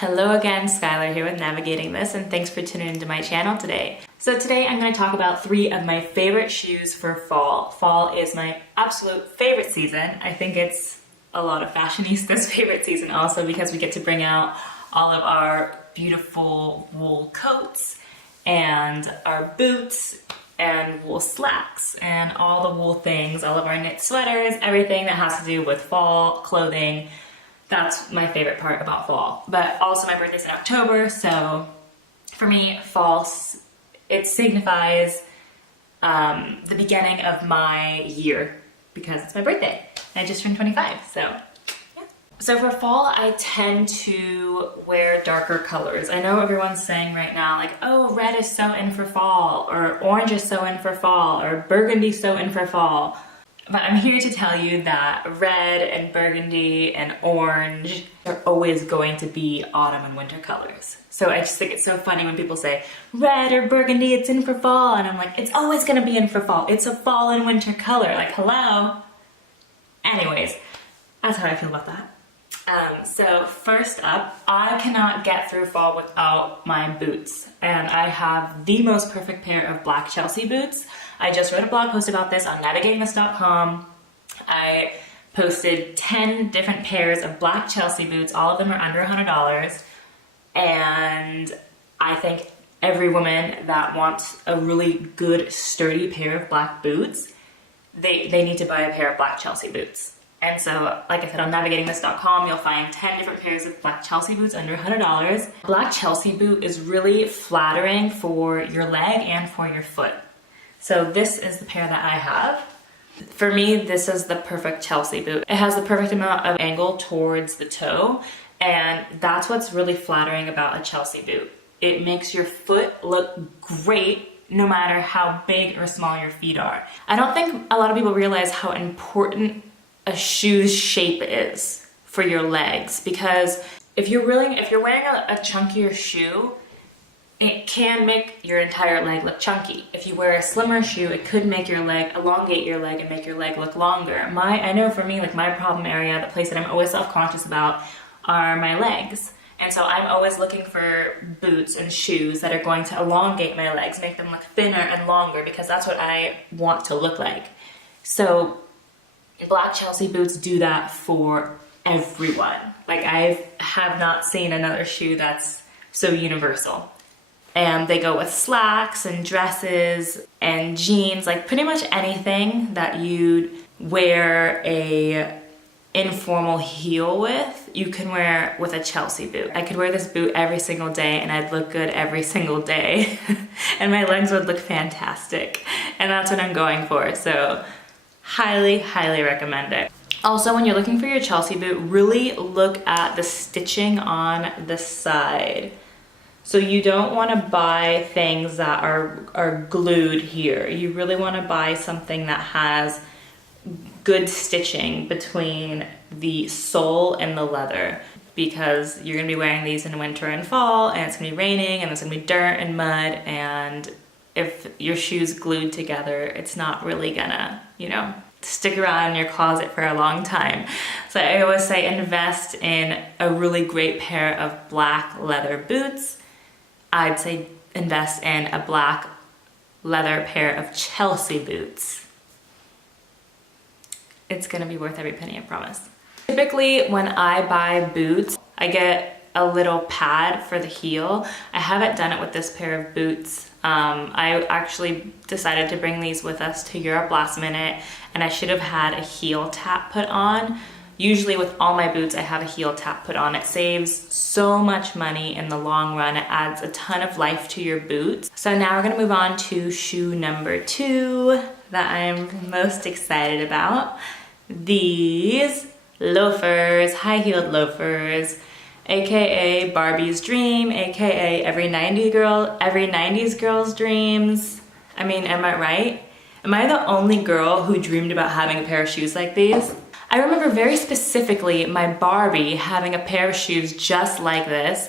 Hello again, Skyler here with Navigating This, and thanks for tuning into my channel today. So today I'm going to talk about 3 of my favorite shoes for fall. Fall is my absolute favorite season. I think it's a lot of fashionistas' favorite season also because we get to bring out all of our beautiful wool coats and our boots and wool slacks and all the wool things, all of our knit sweaters, everything that has to do with fall clothing. That's my favorite part about fall. But also my birthday's in October, so for me, fall, it signifies the beginning of my year because it's my birthday. I just turned 25, so yeah. So for fall, I tend to wear darker colors. I know everyone's saying right now, like, oh, red is so in for fall, or orange is so in for fall, or burgundy is so in for fall. But I'm here to tell you that red and burgundy and orange are always going to be autumn and winter colors. So I just think it's so funny when people say, red or burgundy, it's in for fall. And I'm like, it's always gonna be in for fall. It's a fall and winter color, like hello. Anyways, that's how I feel about that. So first up, I cannot get through fall without my boots. And I have the most perfect pair of black Chelsea boots. I just wrote a blog post about this on navigatingthis.com. I posted 10 different pairs of black Chelsea boots. All of them are under $100. And I think every woman that wants a really good, sturdy pair of black boots, they need to buy a pair of black Chelsea boots. And so, like I said, on navigatingthis.com, you'll find 10 different pairs of black Chelsea boots under $100. Black Chelsea boot is really flattering for your leg and for your foot. So this is the pair that I have. For me, this is the perfect Chelsea boot. It has the perfect amount of angle towards the toe, and that's what's really flattering about a Chelsea boot. It makes your foot look great no matter how big or small your feet are. I don't think a lot of people realize how important a shoe's shape is for your legs, because if you're wearing a chunkier shoe, it can make your entire leg look chunky. If you wear a slimmer shoe, it could make your leg, elongate your leg and make your leg look longer. I know for me, like my problem area, the place that I'm always self-conscious about are my legs. And so I'm always looking for boots and shoes that are going to elongate my legs, make them look thinner and longer, because that's what I want to look like. So black Chelsea boots do that for everyone. Like I have not seen another shoe that's so universal. And they go with slacks and dresses and jeans, like pretty much anything that you'd wear a informal heel with, you can wear with a Chelsea boot. I could wear this boot every single day and I'd look good every single day. And my legs would look fantastic. And that's what I'm going for. So highly, highly recommend it. Also, when you're looking for your Chelsea boot, really look at the stitching on the side. So you don't want to buy things that are glued here. You really want to buy something that has good stitching between the sole and the leather, because you're going to be wearing these in winter and fall, and it's going to be raining, and there's going to be dirt and mud, and if your shoe's glued together, it's not really gonna, stick around in your closet for a long time. So I always say invest in a really great pair of black leather boots. I'd say invest in a black leather pair of Chelsea boots. It's gonna be worth every penny, I promise. Typically, when I buy boots, I get a little pad for the heel. I haven't done it with this pair of boots. I actually decided to bring these with us to Europe last minute, and I should have had a heel tap put on. Usually with all my boots, I have a heel tap put on. It saves so much money in the long run. It adds a ton of life to your boots. So now we're gonna move on to shoe number 2 that I'm most excited about. These loafers, high-heeled loafers, AKA Barbie's dream, AKA every 90s girl's dreams. I mean, am I right? Am I the only girl who dreamed about having a pair of shoes like these? I remember very specifically my Barbie having a pair of shoes just like this,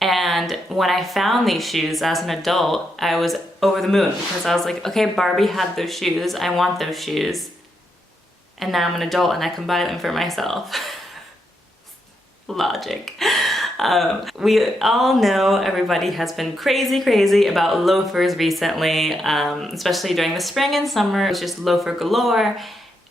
and when I found these shoes as an adult, I was over the moon because I was like, okay, Barbie had those shoes, I want those shoes, and now I'm an adult and I can buy them for myself. Logic. We all know everybody has been crazy about loafers recently, especially during the spring and summer. It was just loafer galore.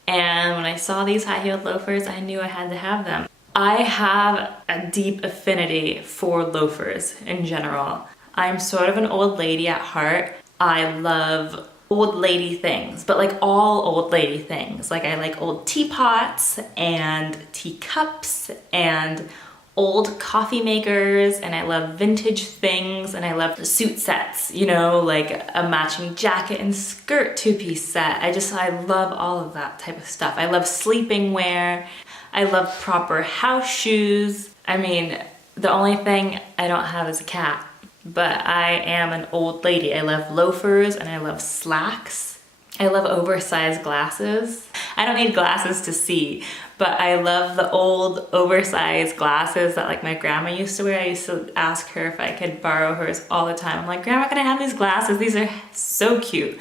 And when I saw these high-heeled loafers, I knew I had to have them. I have a deep affinity for loafers in general. I'm sort of an old lady at heart. I love old lady things, but like all old lady things. Like I like old teapots and teacups and old coffee makers, and I love vintage things, and I love the suit sets, you know, like a matching jacket and skirt two-piece set. I love all of that type of stuff. I love sleeping wear. I love proper house shoes. I mean, the only thing I don't have is a cat, but I am an old lady. I love loafers and I love slacks. I love oversized glasses. I don't need glasses to see, but I love the old oversized glasses that like my grandma used to wear. I used to ask her if I could borrow hers all the time. I'm like, Grandma, can I have these glasses? These are so cute.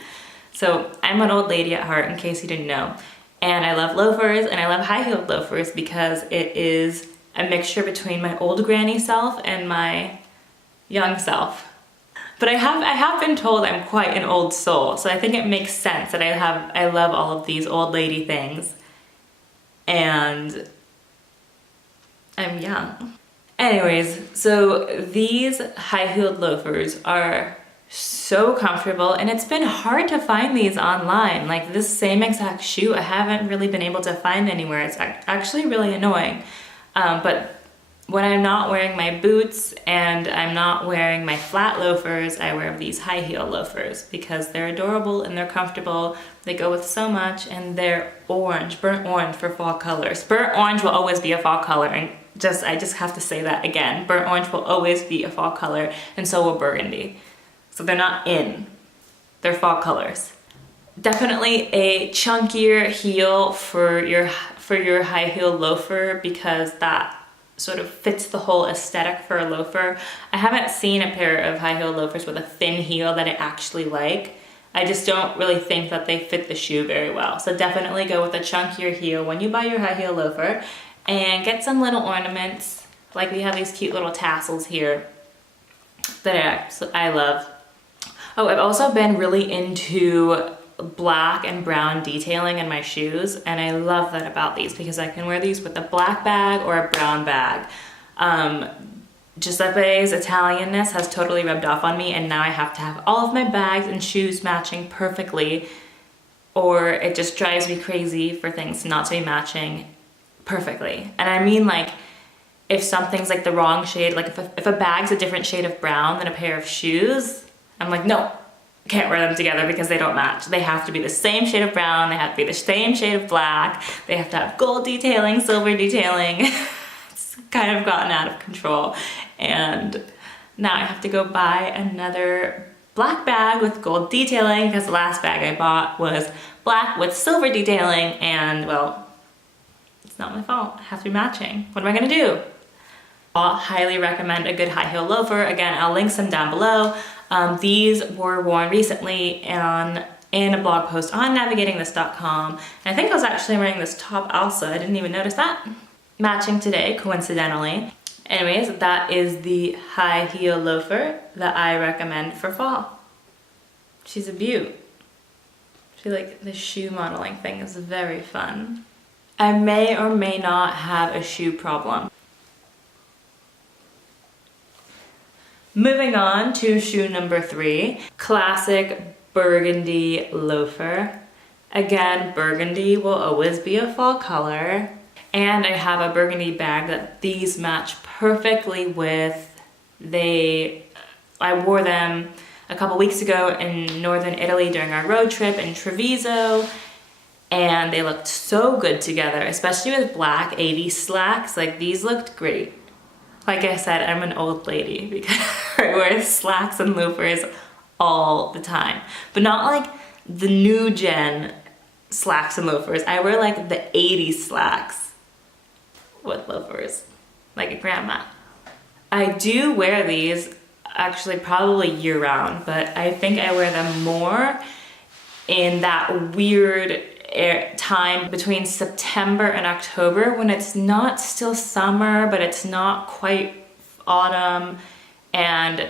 So I'm an old lady at heart, in case you didn't know. And I love loafers and I love high-heeled loafers because it is a mixture between my old granny self and my young self. But I have been told I'm quite an old soul, so I think it makes sense that I love all of these old lady things. And I'm young. Anyways, so these high-heeled loafers are so comfortable, and it's been hard to find these online. Like this same exact shoe, I haven't really been able to find anywhere. It's actually really annoying. But when I'm not wearing my boots and I'm not wearing my flat loafers, I wear these high heel loafers because they're adorable and they're comfortable. They go with so much, and they're orange, burnt orange for fall colors. Burnt orange will always be a fall color, and I just have to say that again. Burnt orange will always be a fall color, and so will burgundy. So they're not in, they're fall colors. Definitely a chunkier heel for your high heel loafer because that sort of fits the whole aesthetic for a loafer. I haven't seen a pair of high heel loafers with a thin heel that I actually like. I just don't really think that they fit the shoe very well. So definitely go with a chunkier heel when you buy your high heel loafer, and get some little ornaments. Like we have these cute little tassels here that I love. Oh, I've also been really into black and brown detailing in my shoes, and I love that about these because I can wear these with a black bag or a brown bag. Giuseppe's Italianness has totally rubbed off on me, and now I have to have all of my bags and shoes matching perfectly, or it just drives me crazy for things not to be matching perfectly. And I mean, like, if something's like the wrong shade, like if a bag's a different shade of brown than a pair of shoes, I'm like, no, can't wear them together because they don't match. They have to be the same shade of brown, they have to be the same shade of black, they have to have gold detailing, silver detailing. It's kind of gotten out of control, and now I have to go buy another black bag with gold detailing because the last bag I bought was black with silver detailing, and well, it's not my fault. I have to be matching. What am I gonna do? I'll highly recommend a good high heel loafer. Again, I'll link some down below. These were worn recently in a blog post on navigatingthis.com. And I think I was actually wearing this top also. I didn't even notice that. Matching today, coincidentally. Anyways, that is the high heel loafer that I recommend for fall. She's a beaut. The shoe modeling thing is very fun. I may or may not have a shoe problem. Moving on to shoe number 3, classic burgundy loafer. Again, burgundy will always be a fall color. And I have a burgundy bag that these match perfectly with. I wore them a couple weeks ago in northern Italy during our road trip in Treviso, and they looked so good together, especially with black 80s slacks. Like, these looked great. Like I said, I'm an old lady because I wear slacks and loafers all the time. But not like the new gen slacks and loafers. I wear like the 80s slacks with loafers, like a grandma. I do wear these actually probably year round, but I think I wear them more in that weird time between September and October when it's not still summer, but it's not quite autumn and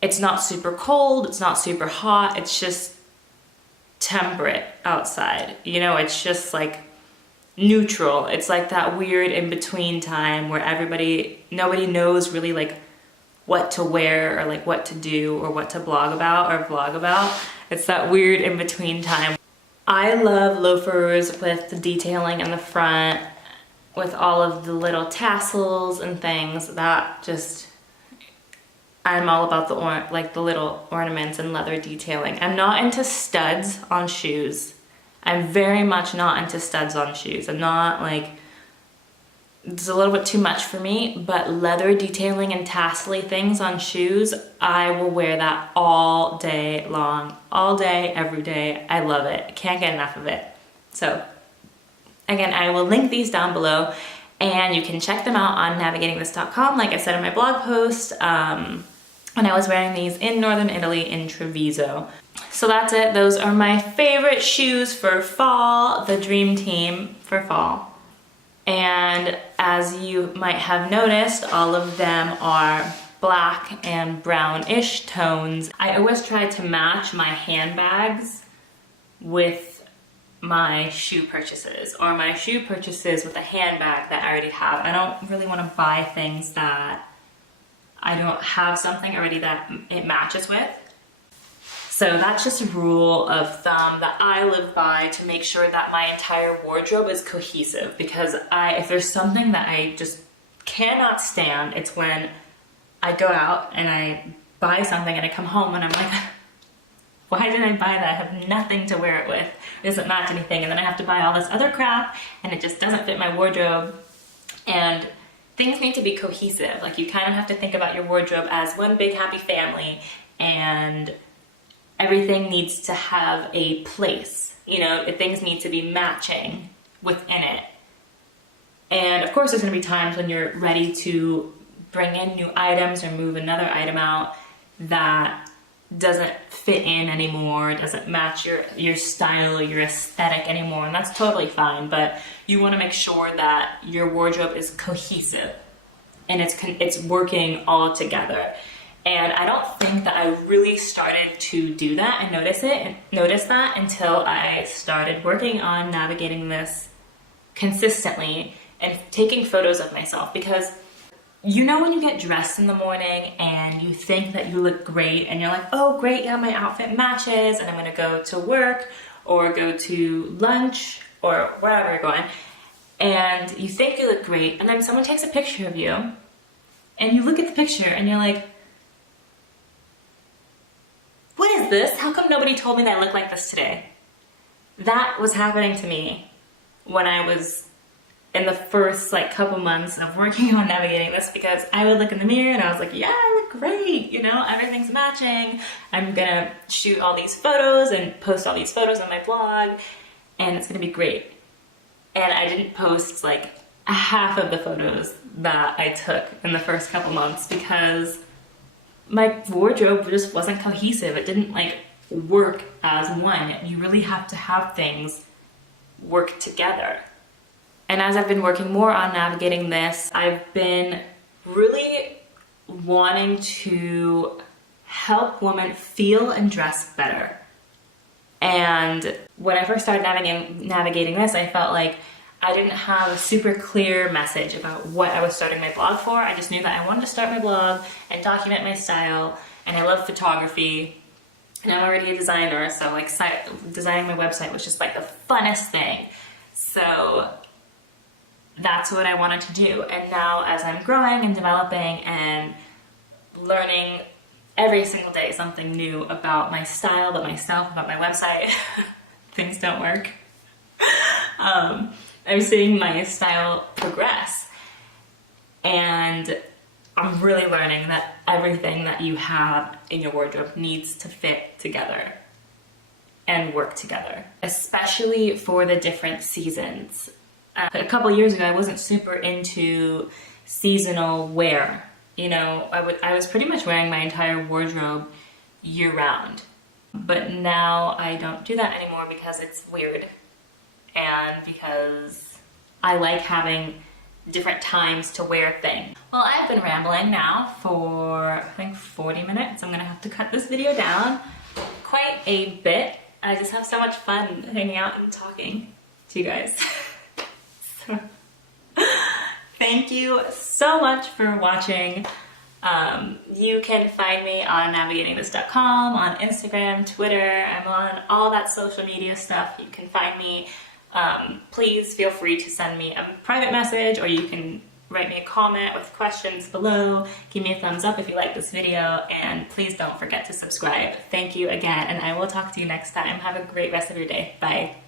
it's not super cold, it's not super hot, it's just temperate outside. You know, it's just like neutral. It's like that weird in-between time where nobody knows really like what to wear or like what to do or what to blog about or vlog about. It's that weird in-between time. I love loafers with the detailing in the front, with all of the little tassels and things. That just, I'm all about the little ornaments and leather detailing. I'm not into studs on shoes. I'm very much not into studs on shoes. I'm not like, it's a little bit too much for me, but leather detailing and tassely things on shoes, I will wear that all day long. All day, every day. I love it. I can't get enough of it. So again, I will link these down below and you can check them out on navigatingthis.com, like I said in my blog post. And I was wearing these in Northern Italy in Treviso. So that's it. Those are my favorite shoes for fall, the dream team for fall. And as you might have noticed, all of them are black and brownish tones. I always try to match my handbags with my shoe purchases, or my shoe purchases with a handbag that I already have. I don't really want to buy things that I don't have something already that it matches with. So that's just a rule of thumb that I live by to make sure that my entire wardrobe is cohesive, because if there's something that I just cannot stand, it's when I go out and I buy something and I come home and I'm like, why did I buy that? I have nothing to wear it with. It doesn't match anything. And then I have to buy all this other crap and it just doesn't fit my wardrobe. And things need to be cohesive. Like, you kind of have to think about your wardrobe as one big happy family, and everything needs to have a place. You know, things need to be matching within it. And of course, there's gonna be times when you're ready to bring in new items or move another item out that doesn't fit in anymore, doesn't match your style or your aesthetic anymore, and that's totally fine. But you want to make sure that your wardrobe is cohesive and it's working all together. And I don't think that I really started to do that and notice that until I started working on navigating this consistently and taking photos of myself. Because you know, when you get dressed in the morning and you think that you look great and you're like, oh great, yeah, my outfit matches and I'm gonna go to work or go to lunch or wherever you're going, and you think you look great, and then someone takes a picture of you and you look at the picture and you're like, what is this? How come nobody told me that I look like this today? That was happening to me when I was in the first like couple months of working on navigating this, because I would look in the mirror and I was like, yeah, I look great, you know, everything's matching. I'm gonna shoot all these photos and post all these photos on my blog and it's gonna be great. And I didn't post like half of the photos that I took in the first couple months because my wardrobe just wasn't cohesive. It didn't like work as one. You really have to have things work together. And as I've been working more on navigating this, I've been really wanting to help women feel and dress better. And when I first started navigating this, I felt like I didn't have a super clear message about what I was starting my blog for. I just knew that I wanted to start my blog and document my style, and I love photography, and I'm already a designer, so like designing my website was just like the funnest thing. So that's what I wanted to do. And now as I'm growing and developing and learning every single day something new about my style, about myself, about my website, things don't work. I'm seeing my style progress, and I'm really learning that everything that you have in your wardrobe needs to fit together and work together, especially for the different seasons. A couple years ago, I wasn't super into seasonal wear. You know, I was pretty much wearing my entire wardrobe year round. But now I don't do that anymore because it's weird. And because I like having different times to wear things. Well, I've been rambling now for I think 40 minutes. I'm gonna have to cut this video down quite a bit. I just have so much fun hanging out and talking to you guys. So, thank you so much for watching. You can find me on navigatingthis.com, on Instagram, Twitter. I'm on all that social media stuff. You can find me. Please feel free to send me a private message, or you can write me a comment with questions below. Give me a thumbs up if you like this video, and please don't forget to subscribe. Thank you again, and I will talk to you next time. Have a great rest of your day. Bye.